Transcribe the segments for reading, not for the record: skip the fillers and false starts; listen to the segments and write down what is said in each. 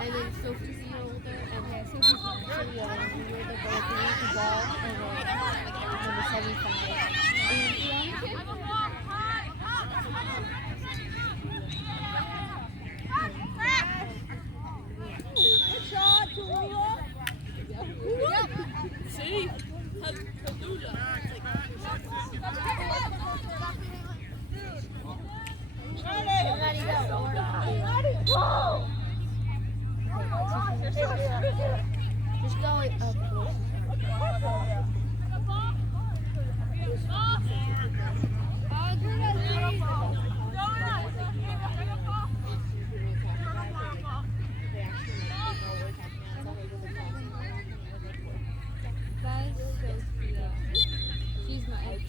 And then Sophie's a year older, and Sophie's not. So we were the ball, and then number 75. And then Good shot, Julia. See? Hallelujah. just go like up.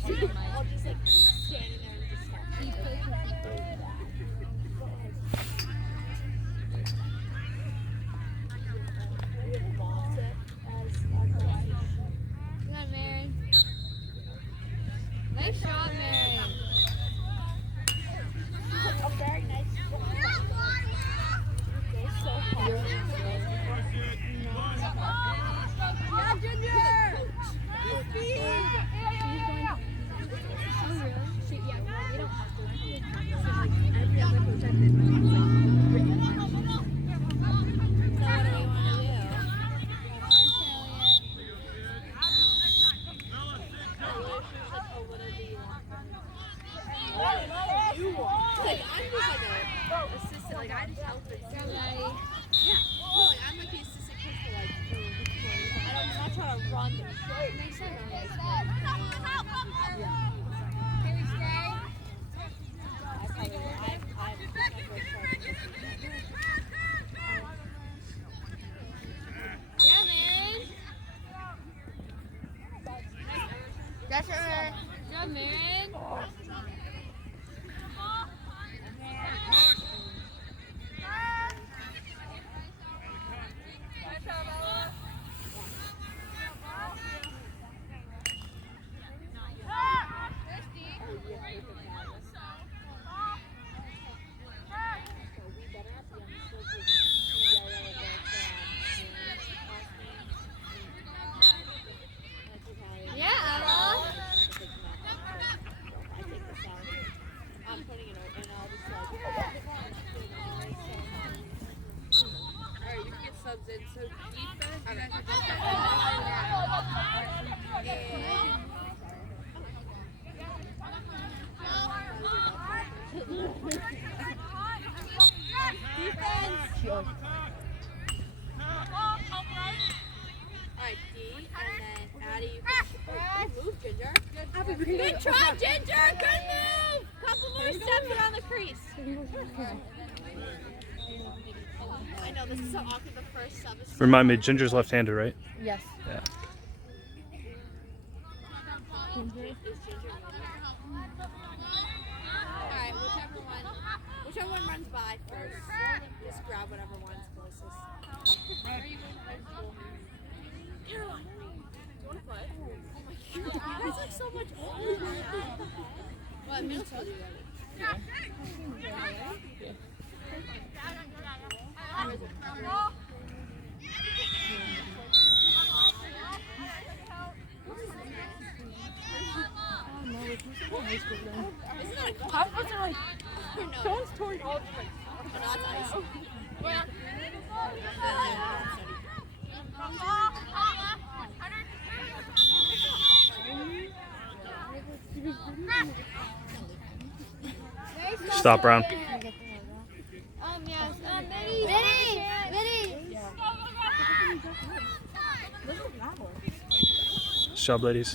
She's my I'll just like keep standing there and just stop. Keep Good, Mary. Nice shot, Mary. A very nice shot. They're so hard. Yeah, Ginger! Good speed! Every other coach I've been with, like I just help it. Yeah. No, like I'm like the assistant coach for like I'm not trying to run the show. Makes sense. Yeah, man. That's it, man. Good job, man. So defense, Alright, D, and then Addie, you can move, Ginger. Good try, Ginger! Good move! Couple more steps around the crease. I know, this is so awkward, the first sub is Remind me, Ginger's left-handed, right? Yes. Yeah. Alright, whichever one runs by first. Just grab whatever one's closest. Where are you going to high school? Caroline. Do you want to play? Oh my god, you guys look so much older. What, middle school? Yeah. Isn't that a cop? Someone's torn all the way. Oh, no, that's ice. Yeah. Stop, Brown. Yes. Minnie! Good job, ladies.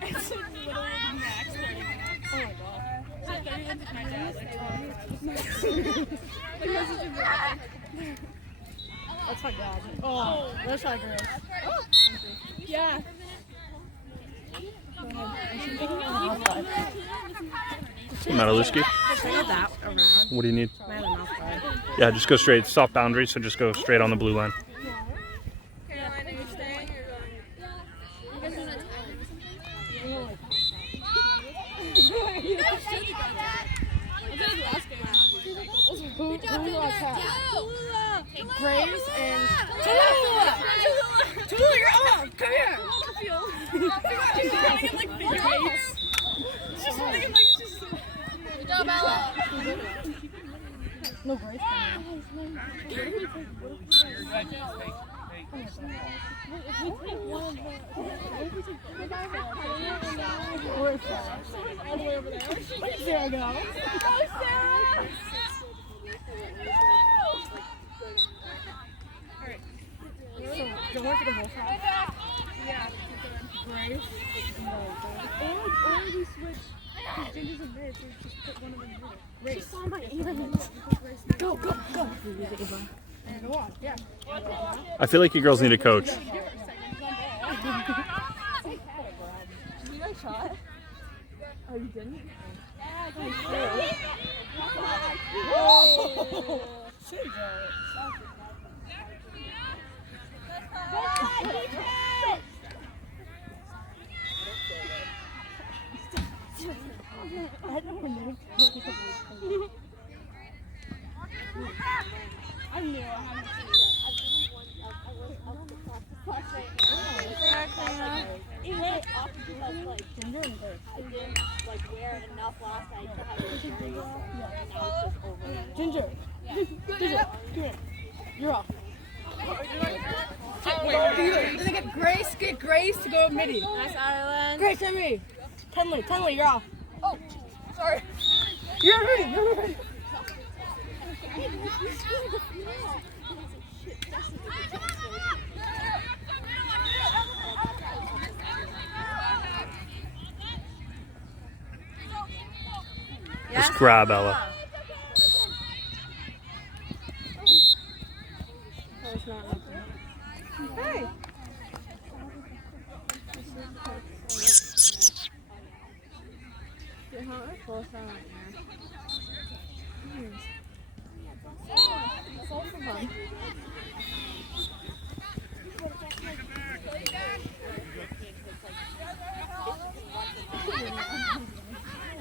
It's literally the max 30 minutes. Oh my god. So 30 minutes is my dad. That's my dad. Oh, that's my girl. Yeah. Mataluski. What do you need? Yeah, just go straight. Soft boundary, so just go straight on the blue line. Caroline, are you staying or going? You guys should go. I did last game. Good job, Ginger. Graves and Tallulah! Tallulah, you're up! Come here! She's running like figure eights. She's running like just. Good job, Ella! No, Grace. Where's Sarah? All the way over there. Where's Sarah go? Oh, Sarah! So, do you want to the whole house? Yeah. Grace. Or we switch. Because Ginger's in mid, so just put one of them in the middle. Grace. She saw my earrings. Go, go, go. And go on, yeah. I feel like you girls need a coach. Did you guys shot? Oh, you didn't? Whoa! I knew I had to see Ginger. Ginger, come here. You're off. Get Grace to go midi. Nice, Ireland. Grace, come me. Tenley, you're off. Oh, sorry. You're ready. Just grab Ella. Hey.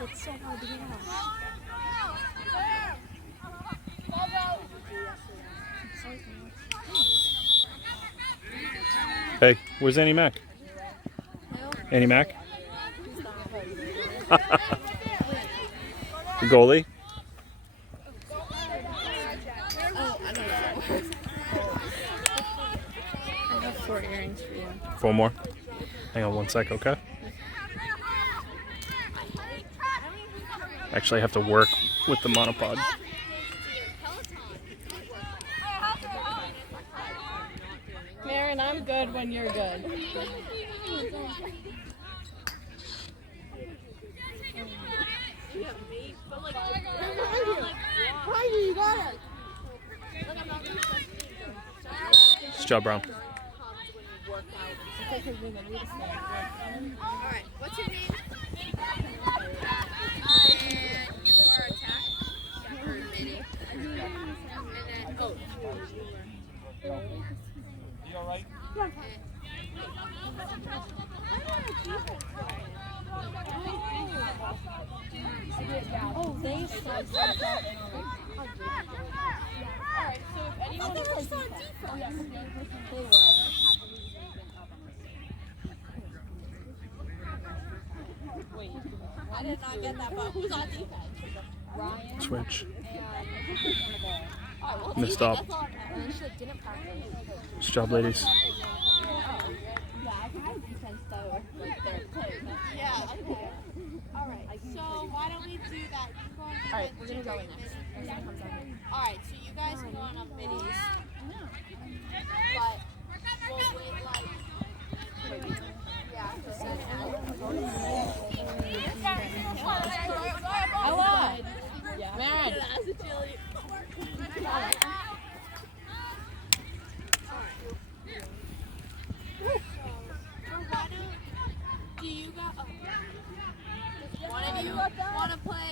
It's so hard to get out. Hey, where's Annie Mac? Annie Mac? The goalie? I have 4 earrings for you. 4 more? Hang on one sec, okay? Actually, I have to work with the monopod. Marin, I'm good when you're good. You got it. Good job, Brown. Alright, what's your name? And your attack? Or mini? And then, oh. You alright? Oh, they said something. Alright, so if anyone was on defense, they were. Wait, I did not get that, but who's on defense? Ryan Switch. and Missed up. and she didn't practice. Good job, ladies. Yeah, I can have defense though, like they're playing. Yeah. Alright, so why don't we do that? You go on defense. Alright, we're gonna go in Ginger, next. mid. Comes on. Alright, so you guys can go on up middies. But we'll wait like. Yeah, for 7 Ella! Marin! Do you got one of you want to play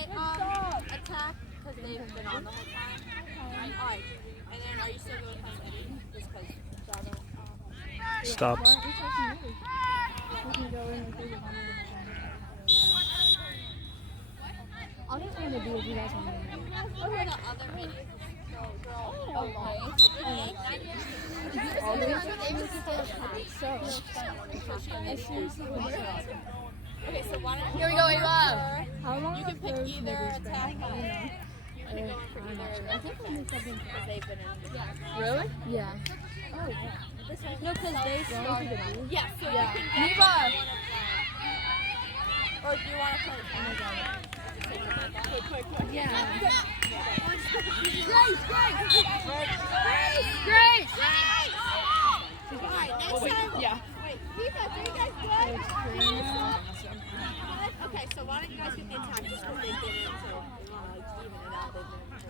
attack because they've been on the whole time? Alright, and then are you still going to Eddie? Just because Stop. I'll just want to do what you guys want to do. over the other middies. So Okay, so why don't Here we go, Ava. How long you can pick either attack or I think they've been in. Really? Yeah. No, because they started. Yeah, so you can Eva. or do you want to play? Yeah. Great. Alright, next time. Yeah. Wait, defense, are you guys good? Okay, so why don't you guys get the attack just because they've been in, so even it out, they've been in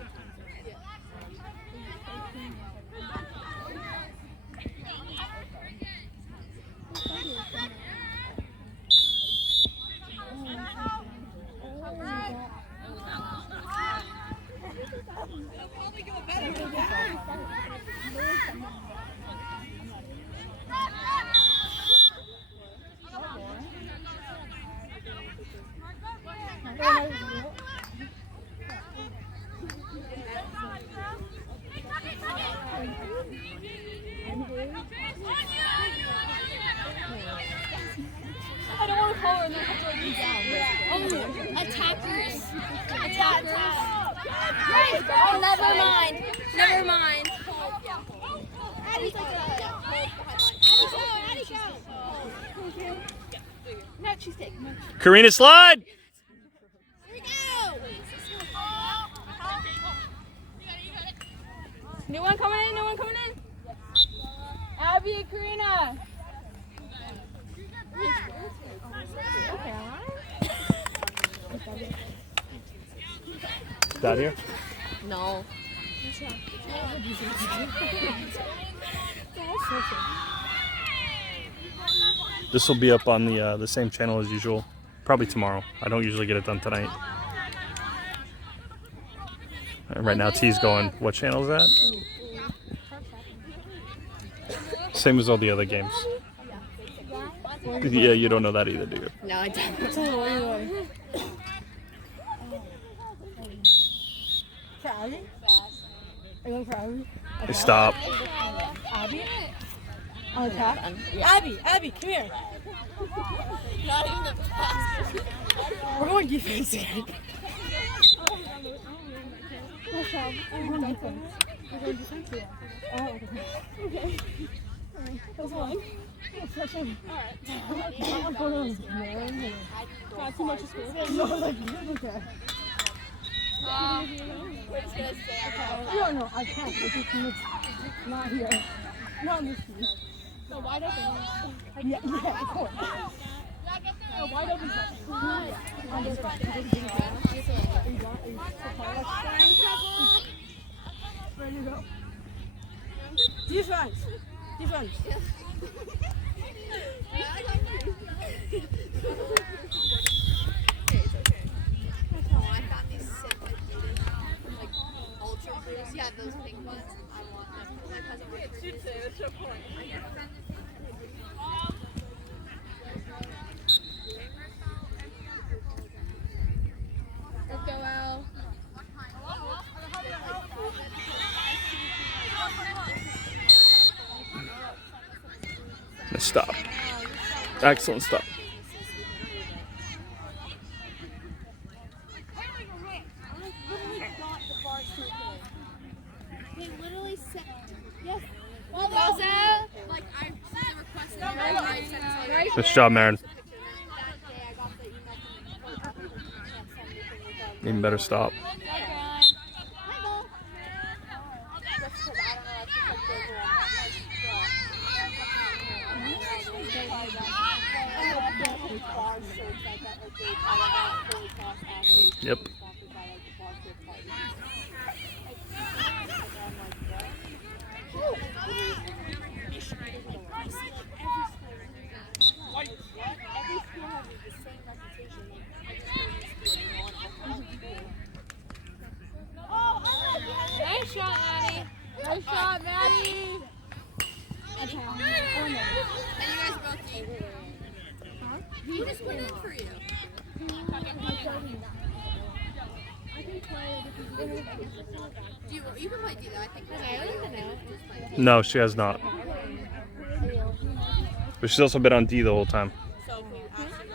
the whole I don't want to call her and then have to like be down. Oh, attackers. Great. Oh, never mind. Never mind. Addie's like Addie, go! No, she's taking. Karina, slide! Here we go! New one coming in. Abby and Karina. Dad here? No. This will be up on the same channel as usual. Probably tomorrow. I don't usually get it done tonight. And right now T's going, what channel is that? Same as all the other games. Yeah, you don't know that either, do you? No, I don't. For Abby? Are you going for Abby? Hey, stop. Abby? On attack? Abby, come here. Not even the pass. We're going defense here. We're going defense. We're going defense here. Oh, okay. That's one. That's one. Got too much to school. No, like, okay. We're just gonna stay out. No, I can't. It's just not here. Not in this team. No, wide open. Yeah, of course. No, wide open. Ready to go. Defense. I found these sick Adidas, like Ultra Boost. Yeah, those pink ones. I want them. My cousin works for Adidas. That's your point. Let's go, Al. Stop. Excellent stop. They literally said, yes. Well, those out. Like, I requested right. Nice job, Marin. Even better stop. Yep. Nice shot, Maddie. Nice shot, Maddie. And you guys both deep. Who just went in for you? You can play D though. I think. No, she has not. But she's also been on D the whole time. So if we actually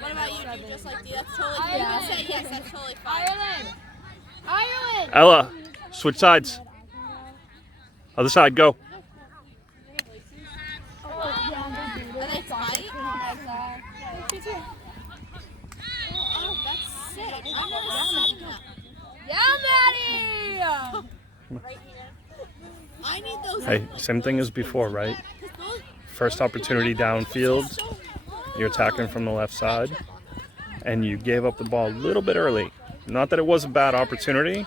what about you? Do you just like D? That's totally fine. You can say yes, that's totally fine. Ireland. Ella, switch sides. Other side, go. Are they tight? Oh, that's sick. I've never seen that. Yeah, Maddie. Right here. I need those. Hey, same thing as before, right? Those First opportunity downfield, you're attacking from the left side, and you gave up the ball a little bit early. Not that it was a bad opportunity,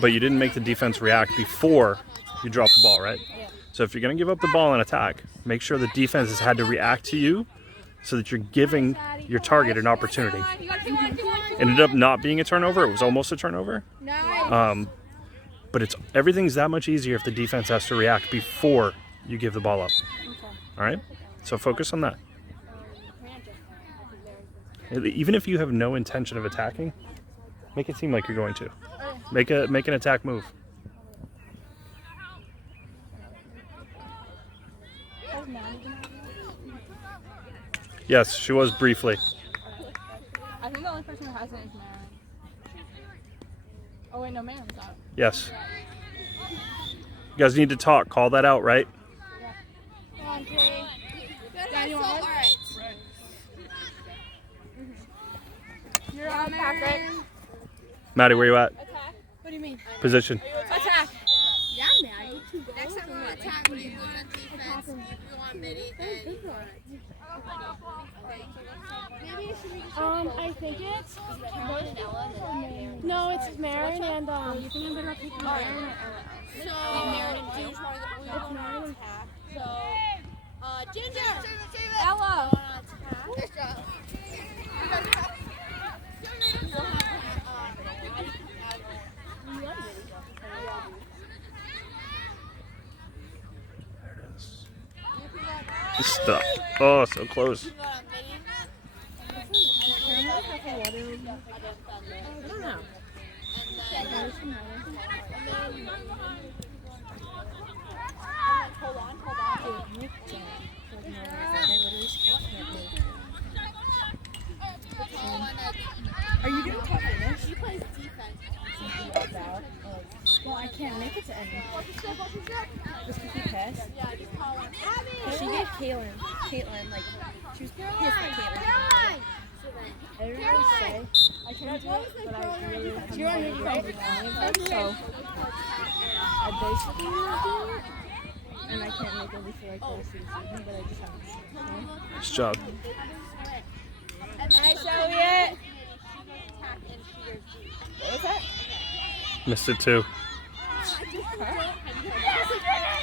but you didn't make the defense react before you dropped the ball, right? So if you're going to give up the ball in attack, make sure the defense has had to react to you so that you're giving your target an opportunity. Ended up not being a turnover. It was almost a turnover. But everything's that much easier if the defense has to react before you give the ball up. All right? So focus on that. Even if you have no intention of attacking, make it seem like you're going to. Make an attack move. Yes, she was briefly. I think the only person who hasn't is Marin. Oh wait, no, Marin's out. Yes. You guys need to talk. Call that out, right? All right. You're on, Patrick. Maddie, where you at? What do you mean? Position. Attack. Yeah, Maddie. Next time we want to attack, when you lose on defense, you want midi and I think it's no, it's Marin and you can remember pick Marin. So it's Marin attack. So Ginger, Ella. Stop. Oh, so close. Are you doing top finish? She plays defense. Well, I can't make it to any. Just to keep pissed. Yeah, just call on Abby. She gave Caitlin, like, she was pissed at Caitlin. I didn't really say I couldn't do it, but I really had to do it right, so I basically want to do it, and I can't make it before like the rest of the season, but I just haven't. Nice job. Nice, Elliot! What was that? Missed it too.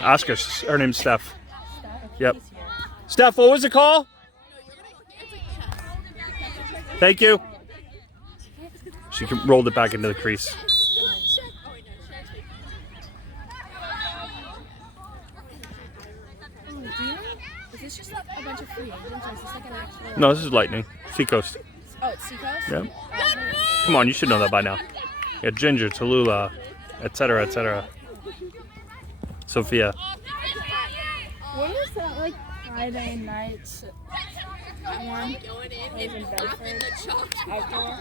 Ask her. Her name's Steph. Yep. Steph, what was the call? Thank you. She rolled it back into the crease. Is this just like a bunch of free agents, or is this like an actual... No, this is Lightning. Seacoast. Oh, it's Seacoast? Yeah. Come on, you should know that by now. You got Ginger, Tallulah, etc., etc. Sophia. What was that, like, Friday nights one? Going in Plays in and Bedford? the chalk. Outdoor?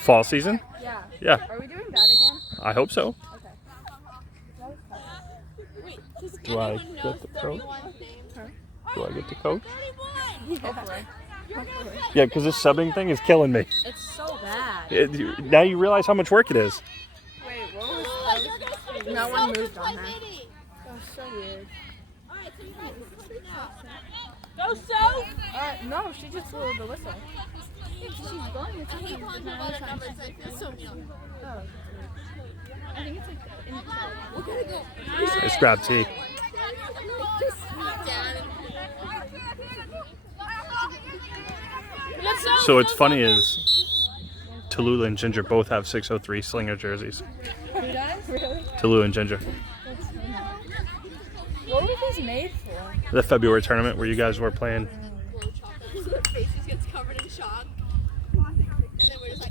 Fall season? Yeah. Yeah, Are we doing that again? I hope so. Okay. Wait, does Do I anyone get know the coach? 31's name? Do I get to coach? 31! Hopefully. Yeah, because this subbing thing is killing me. It's so bad. Now you realize how much work it is. Wait, what was You're No gonna one so moved on play her. midi. That was so weird. Alright, so you guys switch now. Go, so! No, she just blew the whistle. She's going. It's I hate calling people other numbers. I feel so mean. Oh. I think it's like We're gonna go. It's grab T. So what's funny is Tallulah and Ginger both have 603 Slinger jerseys. Who does? Really? Tallulah and Ginger. What were these made for? The February tournament where you guys were playing. Faces gets covered in chalk. And then we're just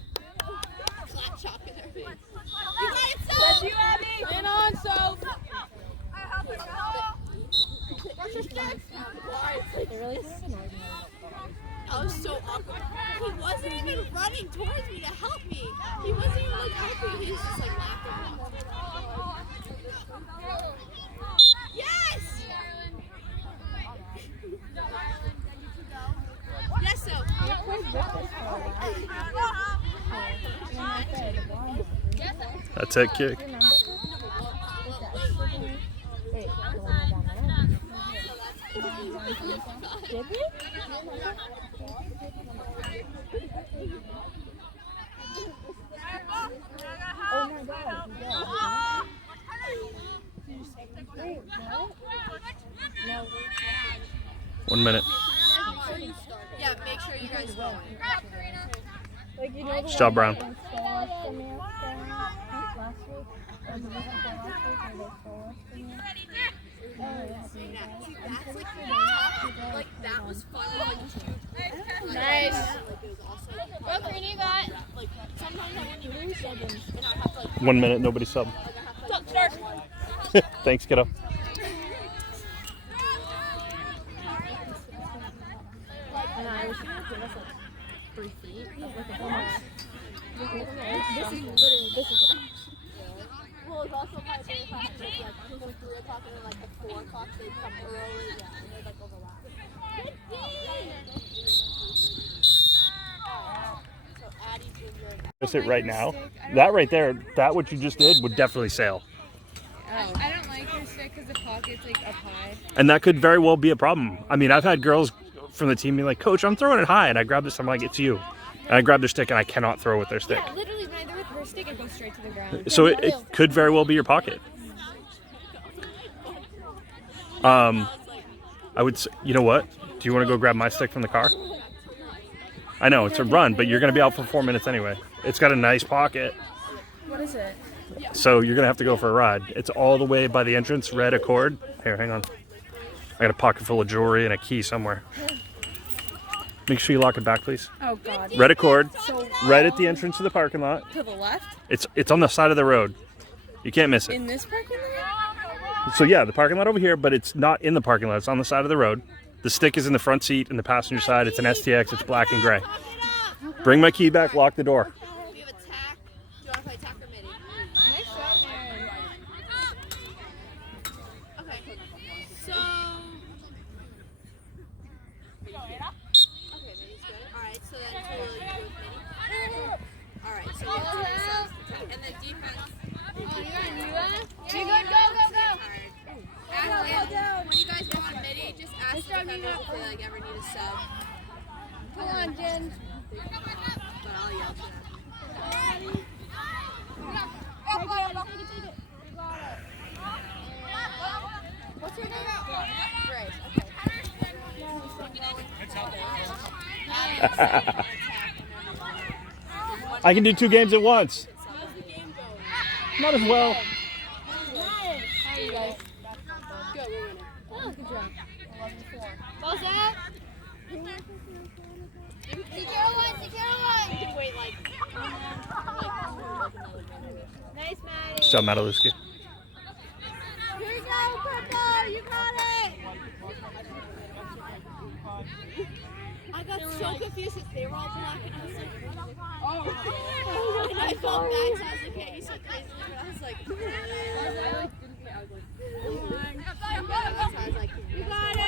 you, Abby. Lean on, Soph. I was so awkward. He wasn't even running towards me to help me. He wasn't even like helping. He was just like laughing. Yes! Yes, so. That's it, kick. Did we? Oh my God. Wait, what? No. 1 minute. Yeah, make sure you guys go. Like, you know the Good job, Brown. one that stole us from you, last week? Or the week before last week, where they stole us from you? Oh, yeah. That's like that was fun. Nice. Like it was awesome. What green you got? Like sometimes I wouldn't even sub them, and I have to like 1 minute, nobody sub. Start. Thanks, kiddo. And I was gonna give us like 3 feet of like a bonus. This is literally, this is it. well, it's also kind of if I had like until 3 o'clock and then like at 4 o'clock they'd come early, yeah, and they'd like overlap. So Addie Ginger. Just it right now. That right there, that what you just did would definitely sail. I don't like her stick because the pocket's like up high. And that could very well be a problem. I mean, I've had girls from the team be like, Coach, I'm throwing it high. And I grab this, I'm like, it's you. And I grab their stick and I cannot throw with their stick. Yeah, literally when I throw with her stick, it goes straight to the ground. So it could very well be your pocket. I would say, you know what? Do you want to go grab my stick from the car? I know, it's a run, but you're going to be out for 4 minutes anyway. It's got a nice pocket. What is it? So you're going to have to go for a ride. It's all the way by the entrance, red Accord. Here, hang on. I got a pocket full of jewelry and a key somewhere. Make sure you lock it back, please. Oh God. Red Accord, right at the entrance to the parking lot. To the left? It's on the side of the road. You can't miss it. In this parking lot? So yeah, the parking lot over here, but it's not in the parking lot. It's on the side of the road. The stick is in the front seat and the passenger side. It's an STX. It's black and gray. Bring my key back. Lock the door. We have attack. Do you want to play attack or midi? Nice shot, Maren. Okay. So. Okay, midi's good. Alright, so then Taylor, you go with midi. Alright, so we have two subs. And then defense. You good? Go, go, go. When you guys go on midi, just ask the defenders if they like ever need a sub. Come on, Jen. But I'll yell to them. What's your name? Grace. Okay. I can do 2 games at once. Not as well. How are you guys? Good, we're winning. Oh, good job. 11-4. Ball's out. Secure one. Wait, like Nice, Maddie. Good job, Mataluski. Here we go, Purple. You got it. I got so confused because they were all black and I was like, oh. And I felt bad, so I was like, hey, you said crazy, but I was like, I was like, you got it.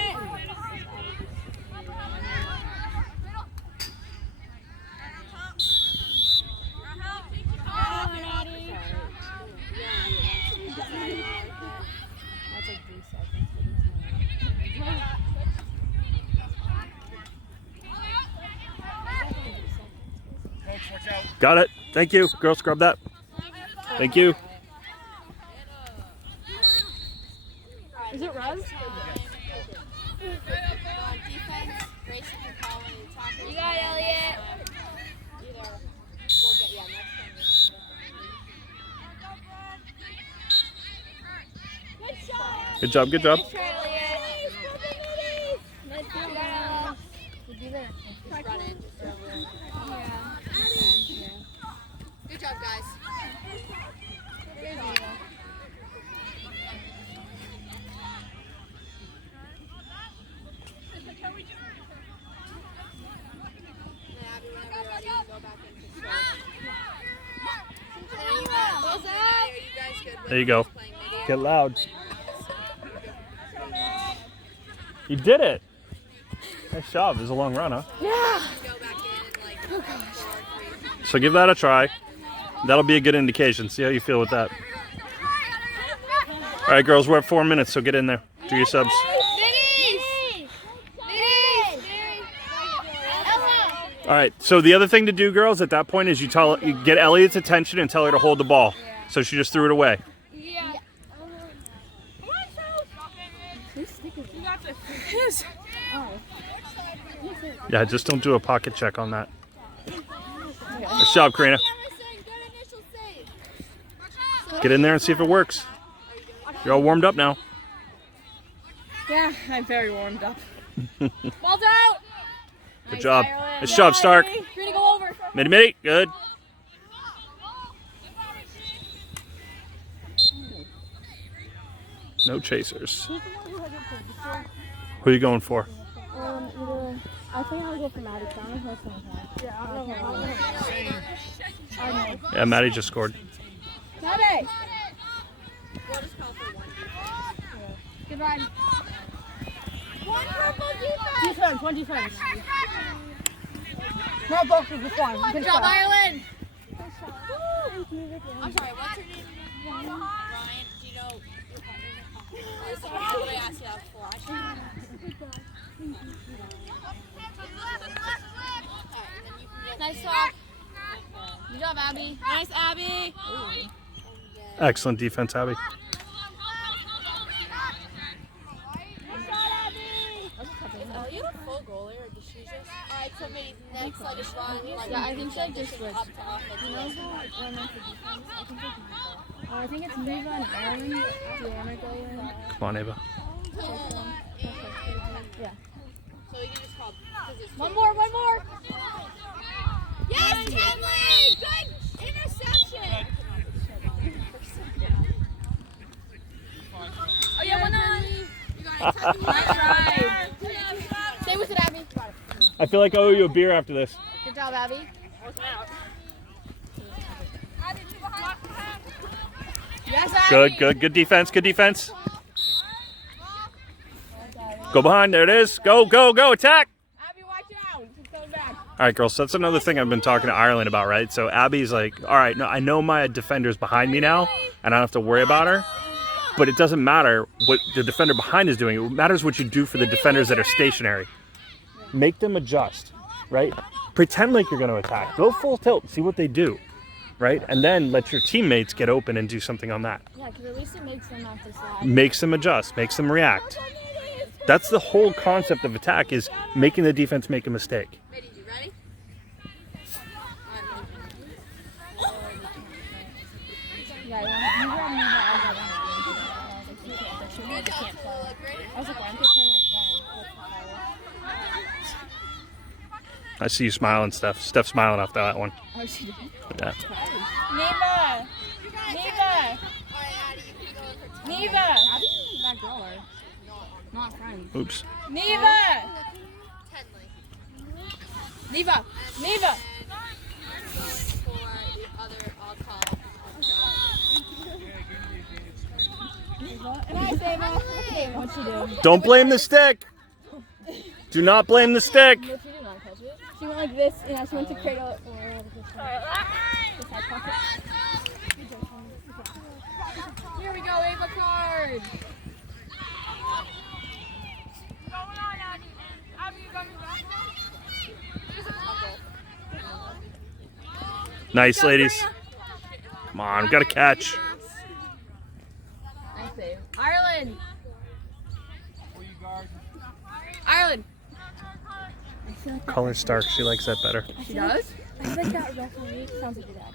Got it. Thank you. Girls, scrub that. Thank you. Is it Rez? On defense, Grayson can call an attacker. You got it, Elliot. Either we'll get, yeah, next time. Good job. Good job. Nice try, Elliot. Nice job, Ella. Would be there. Just run in, just run in. Good job, guys. Good job. There you go. Get loud. You did it. Nice job. It was a long run, huh? Yeah. So give that a try. That'll be a good indication. See how you feel with that. All right, girls, we're at 4 minutes, so get in there. Do your subs. All right, so the other thing to do, girls, at that point is you get Elliot's attention and tell her to hold the ball. So she just threw it away. Yeah. Yeah, just don't do a pocket check on that. Nice job, Karina. Get in there and see if it works. You're all warmed up now. Yeah, I'm very warmed up. Ball's out. Good job. Nice job, Stark. You're gonna go over. Mitty, good. No chasers. Who are you going for? I think I'll go for Maddie. Yeah, Maddie just scored. Maddie! Goodbye. One purple defense. Defense, one defense. No boxes, it's fine. Good job, Ireland. I'm sorry, what's her name? Ryan, do you know your partner's name? I asked you that before. I should Nice talk. Good job, Abby. Nice, Abby. Excellent defense, Abby. Are you a full goalie or did she just? Alright, so maybe next like a run. Like, Yeah, I think she just switched. up to off. You know how when I for defense, I think it's Neva and Aaron. Do you want to go in? Come on, Ava. Yeah. So we can just call. One more. Yes, Tinley! Good interception! Oh yeah, 1-9. You got it. Stay with it, Abby. I feel like I owe you a beer after this. Good job, Abby. Yes, Abby. Good defense, good defense. Go behind, there it is. Go, attack. Abby, watch out. She's coming back. All right, girls, so that's another thing I've been talking to Ireland about, right? So Abby's like, all right, no, I know my defender's behind me now, and I don't have to worry about her. But it doesn't matter what the defender behind is doing. It matters what you do for the defenders that are stationary. Make them adjust, right? Pretend like you're going to attack. Go full tilt, see what they do, right? And then let your teammates get open and do something on that. Yeah, because at least it makes them have to slide. Makes them adjust, makes them react. That's the whole concept of attack, is making the defense make a mistake. Ready, you ready? Yeah, you got me. I was like, why aren't they playing like that? I see you smiling, Steph. Steph's smiling after that one. Oh, she did. Yeah. Neva. Neva. That girl are not friends. Oops. Neva. Tinley. Neva. For the other, I'll call. Nice, Ava. What'd she do? Don't blame the stick. Do not blame the stick. What'd she do, not touch it? She went like this, and she went to cradle it. This side pocket. Here we go, Ava card. Nice, ladies. Come on, we got to catch. Nice save. Ireland. Ireland. Call her Stark. She likes that better. She does? I feel like that referee sounds like your dad.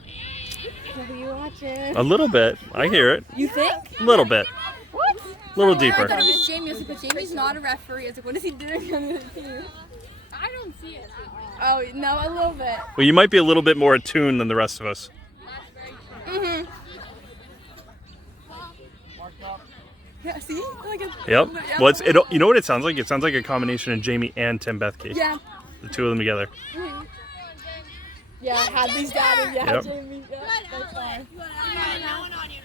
Are you watching? A little bit. I hear it. You think? A little bit. What? A little deeper. I thought it was Jamie. I was like, but Jamie's not a referee. I was like, what is he doing on the team? I don't see it. Oh, no, a little bit. Well, you might be a little bit more attuned than the rest of us. Mm-hmm. Yeah, see? Like a, Yep. Well, you know what it sounds like? It sounds like a combination of Jamie and Tim Bethke. yeah. The two of them together. Yeah, Hadley's dad and Yep. Jamie. Yeah, that's fine. No one on you.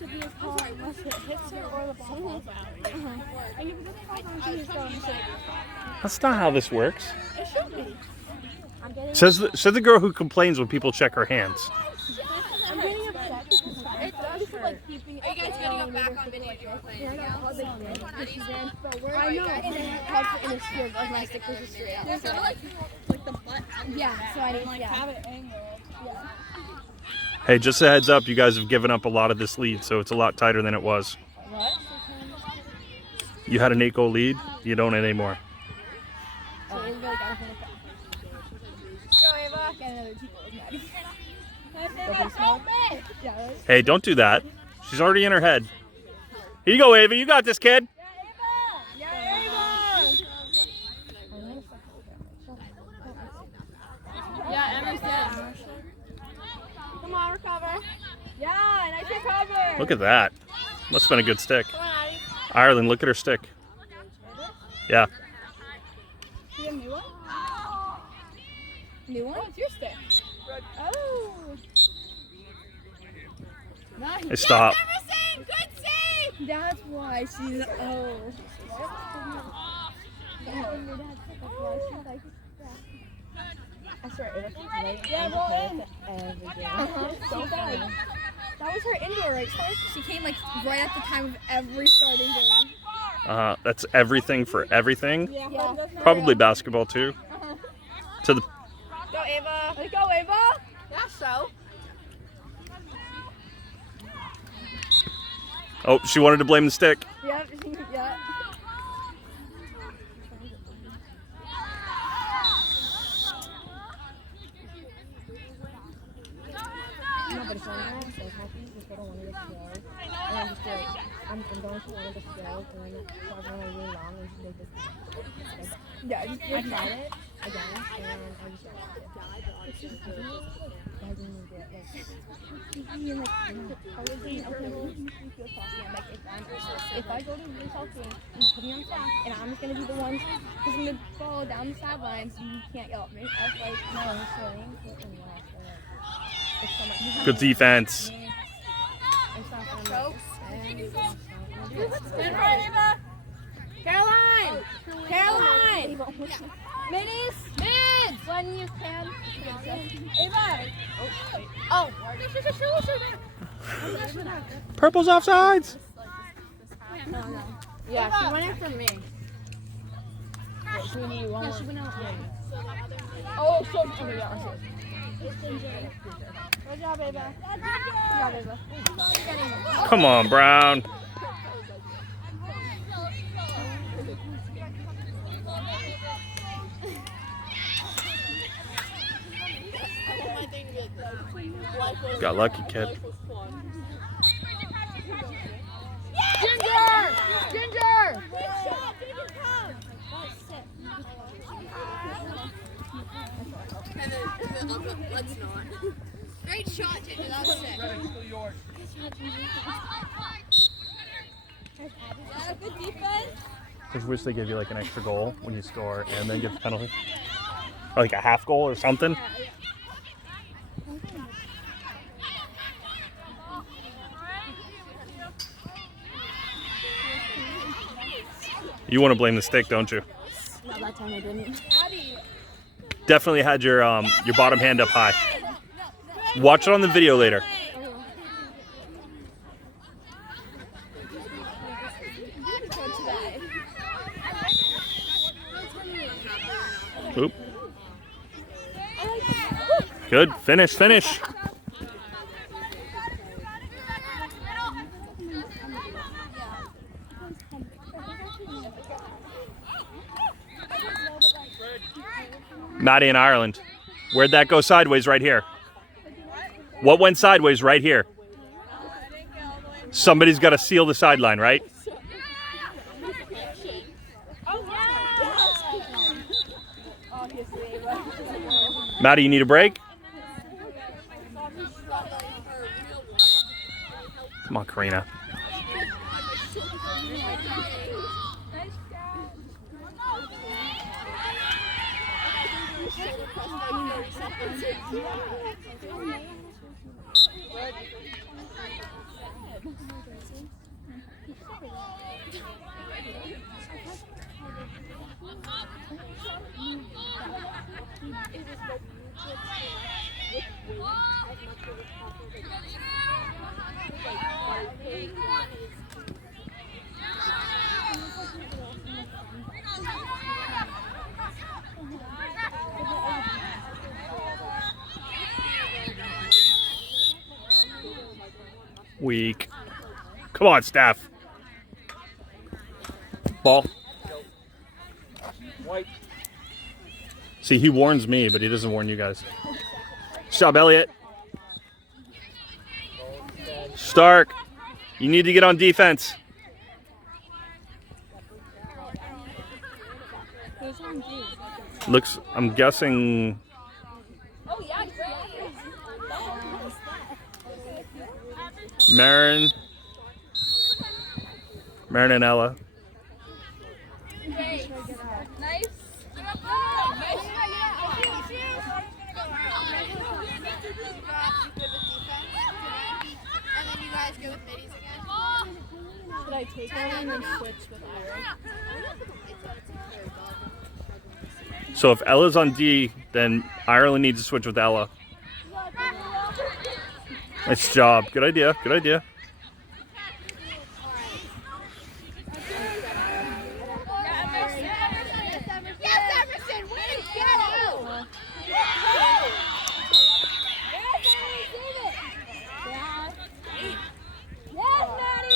should be a call unless it hits her or the ball falls out. And if it doesn't fall out, she's going to say, That's not how this works. it should be. I'm getting Says the girl who complains when people check her hands. I'm getting upset because it does hurt. Are you guys gonna go back on video? You're playing I again? know, and then it calls it in a sphere, but my stick was just straight out. There's like the butt. Yeah, so I didn't have it. Hey, just a heads up, you guys have given up a lot of this lead, so it's a lot tighter than it was. What? You had an 8-goal lead, you don't anymore. So everybody got a full effect. Go, Ava. Get another 2 goals, Maddie. Yeah, right? Hey, don't do that. She's already in her head. Here you go, Ava. You got this, kid. Yeah, Emma said. Come on, recover. Yeah, nice recover. Look at that. Must have been a good stick. Come on, Addie. Ireland, look at her stick. Yeah. You have a new one? New one? It's your stick. Oh. Nice. Hey, stop. Emerson, good save! That's why she's I swear, yeah, roll in. So bad. That was her indoor right start. She came like right at the time of every starting game. That's everything for everything. Yeah. Probably basketball too. To the Go, Ava. Let's go, Ava. Yeah, so. Oh, she wanted to blame the stick. Yep. Yeah. No, but it's not bad. So happy because they don't want to get slow. And I'm just like, I'm going to one of the slow, and then it's going really long, and she's like this. Yeah, I tried it again, and I just got it. It's just, I didn't get if I go to your South game and you put me on staff, and I'm just gonna be the one who's gonna fall down the sidelines, you can't yell at me. I was like, no, I'm sorry. It's so much. Good defense. Stand right, Ava. Caroline! Caroline! Minis! Mids! When you can. Ava! Oh! Purple's offsides. Yeah, she went in for me. She went out. Oh, so okay, yeah, good job, Ava. Good job, Ava. Come on, Brown. Got lucky, kid. Ginger! Ginger! Let's not. Great shot, Ginger. That was sick. Yeah, good defense. I just wish they gave you like an extra goal when you score and then give the penalty. Or like a half goal or something. You want to blame the stick, don't you? No, that time I didn't. Definitely had your bottom hand up high. Watch it on the video later. Oop. Good. Finish, finish. Maddie in Ireland. Where'd that go sideways right here? What went sideways right here? Somebody's got to seal the sideline, right? Maddie, you need a break? Come on, Karina. Weak. Come on, Steph. Ball. See, he warns me, but he doesn't warn you guys. Stop, Elliot. Stark, you need to get on defense. Looks, I'm guessing. Marin and Ella. Nice. And then you guys go with middies again. Should I take one and then switch with Ira? So if Ella's on D, then Ireland needs to switch with Ella. Nice job. Good idea. Good idea. Yes, Emerson, win! Get out!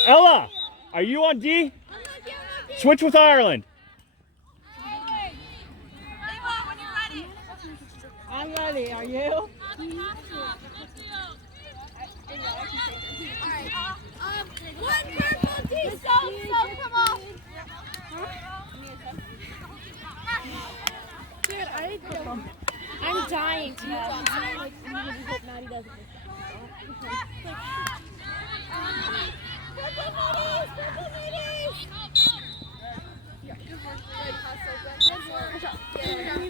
Ella, are you on D? Switch with Ireland. I'm ready. Are you? One purple D, so come off. Dude, I'm dying to know. Like, I really hope Maddie doesn't.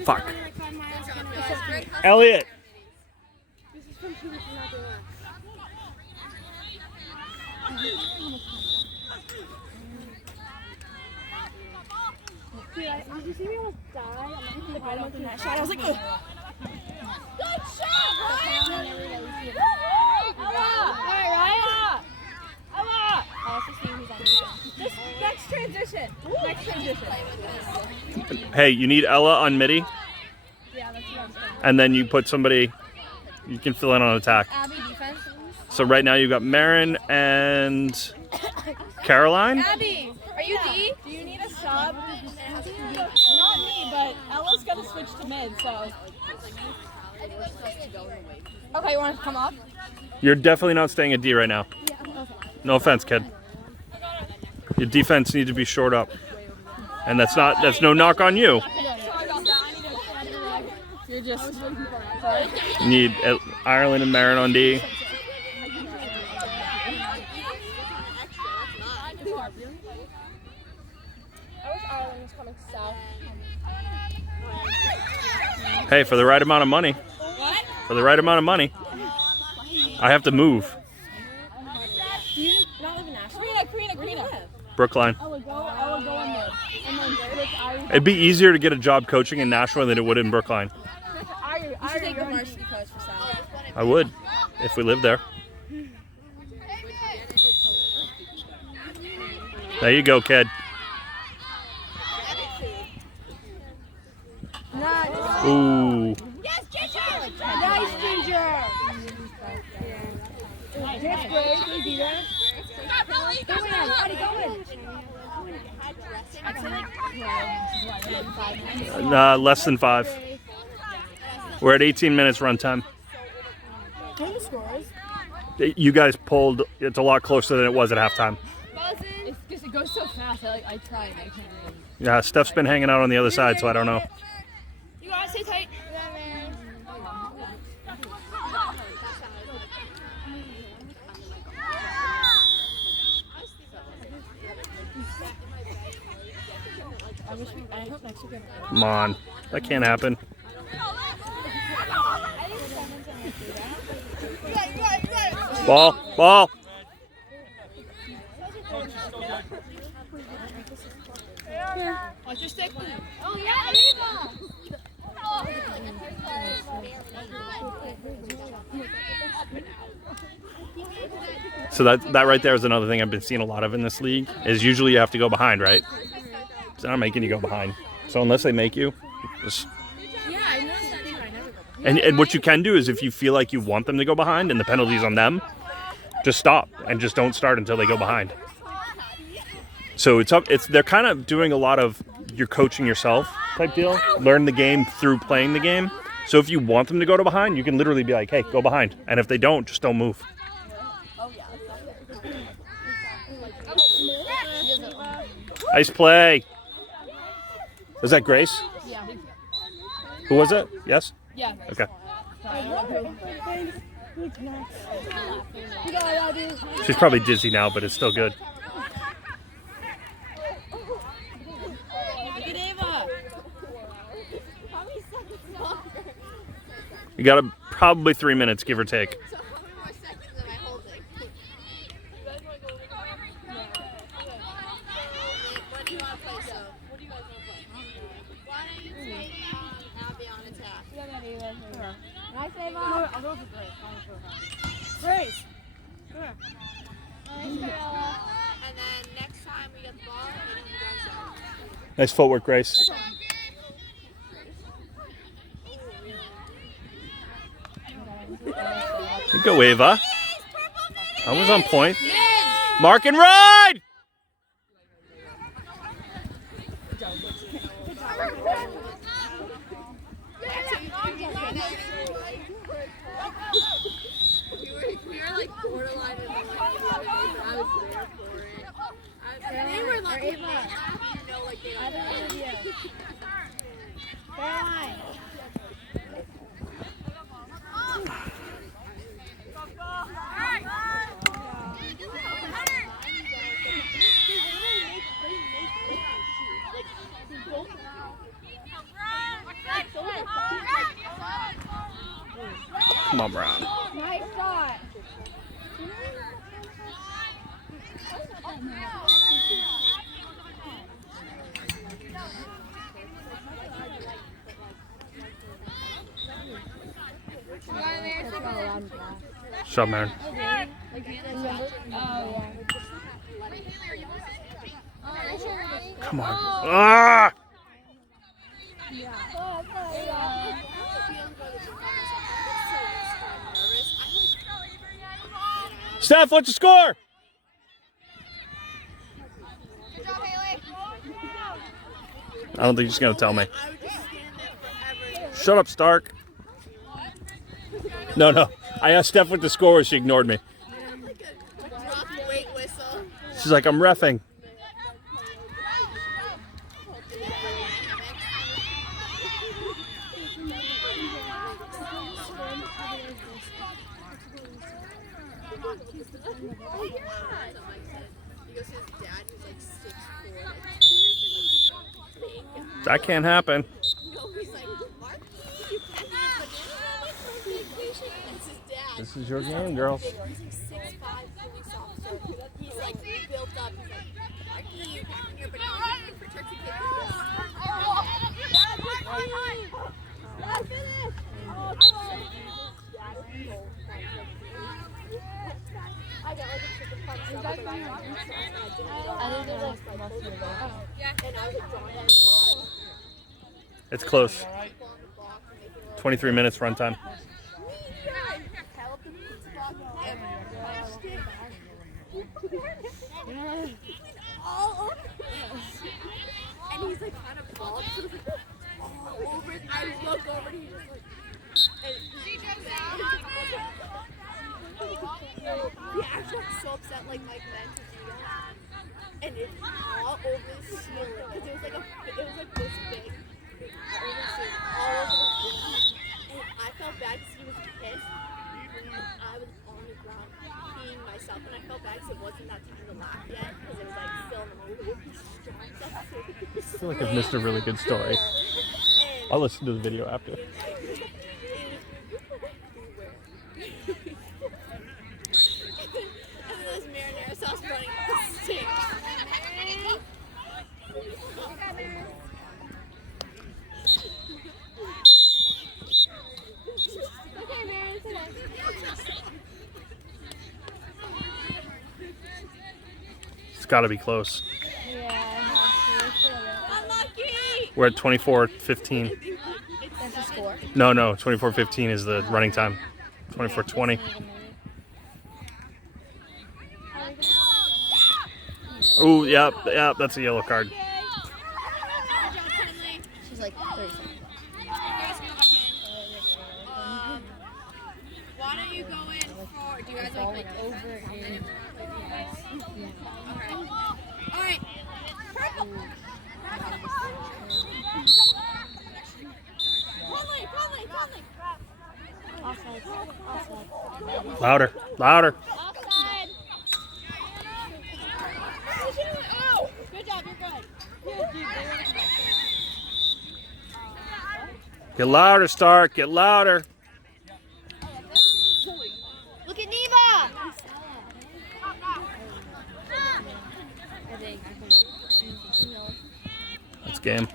Fuck. Elliot. This is from 2 weeks from now. Dude, did you see me almost die? I'm not that shot. I was like, ugh. Good shot! Next transition. Next transition. Hey, you need Ella on midi, Yeah, that's what I'm saying. and then you put somebody, you can fill in on attack. Abby defense. So right now you've got Marin and Caroline. Abby, are you D? Do you need a sub? Not me, but Ella's gonna switch to mid, so. Okay, you want to come up? You're definitely not staying at D right now. No offense, kid. Your defense needs to be shored up. And that's no knock on you. You're just. You need Ireland and Marin on D. Hey, for the right amount of money. What? For the right amount of money. I have to move. Do you not live in Nashville? Karina. Brookline. I would go in there. And then switch Ira. It'd be easier to get a job coaching in Nashville than it would in Brookline. You should take the varsity coach for Sal. I would, if we lived there. There you go, kid. Nice. Ooh. Yes, Ginger! Nice, Ginger. Fifth grade, easy there. Go in, Eddie, go in. Less than 5. We're at 18 minutes runtime. What are the scores? You guys pulled. It's a lot closer than it was at halftime. It's just, it goes so fast. I try and I can't really. Yeah, Steph's been hanging out on the other side, so I don't know. You guys stay tight. I hope next week. Come on. That can't happen. Ball. Watch your stick. Oh, yeah, Eva! So that right there is another thing I've been seeing a lot of in this league. Is usually you have to go behind, right? It's not making you go behind. So unless they make you, just. Yeah, I noticed that too. I never go. And what you can do is if you feel like you want them to go behind and the penalty's on them, Just stop and just don't start until they go behind. So it's up. They're kind of doing a lot of you're coaching yourself type deal. Learn the game through playing the game. So if you want them to go to behind, you can literally be like, hey, go behind. And if they don't, just don't move. Nice play. Was that Grace? Yeah. Who was it? Yes? Yeah. Okay. She's probably dizzy now, but it's still good. Look at Ava. You got probably 3 minutes, give or take. So how many more seconds am I holding? What do you want to play, so? What do you guys want to play? Why don't you take Abby on attack? Nice, Ava. I'll go for Grace. Grace. And then next time we get the ball, and you guys are. Nice footwork, Grace. Good go, Ava. That was on point. Mark and ride! We were like borderline in the like the other day, but I was there for it. They were like, you know, like they don't. Caroline. Come on, Brown. Nice shot. Shut Marin. Come on. Ah! Steph, what's the score? I don't think she's going to tell me. Shut up, Stark. No. I asked Steph what the score was. She ignored me. She's like, I'm reffing. That can't happen. This is your game, girl. He's like 6'5" police officer. He's like built up. He's like, Marky, you're packing your banana for turkey cake. I got like a chicken punch. And I was like drawing on the block. It's close. 23 minutes runtime. And he's like kind of bald, so it's like all over. I look over and he's just like, he actually got so upset like Mike meant to do that, and it's all over the ceiling because it was like this big, all over the ceiling, and I felt bad because he was pissed. I was on the ground peeing myself, and I felt bad because it wasn't that time to laugh yet because it was like still in the movie. I feel like I've missed a really good story. I'll listen to the video after. And then this marinara sauce running up the stairs. It's got to be close. Unlucky! We're at 24:15. That's the score. No, 24:15 is the running time. 24:20. Oh, yeah, that's a yellow card. She's like 30 seconds. You guys go back in. Why don't you go in for? Do you guys like over in? Okay. All right. Purple. Conley. Offside. Offside. Louder, louder. Offside. Oh, good job. You're good. Get louder, Stark. Get louder. Look at Neva. That's game.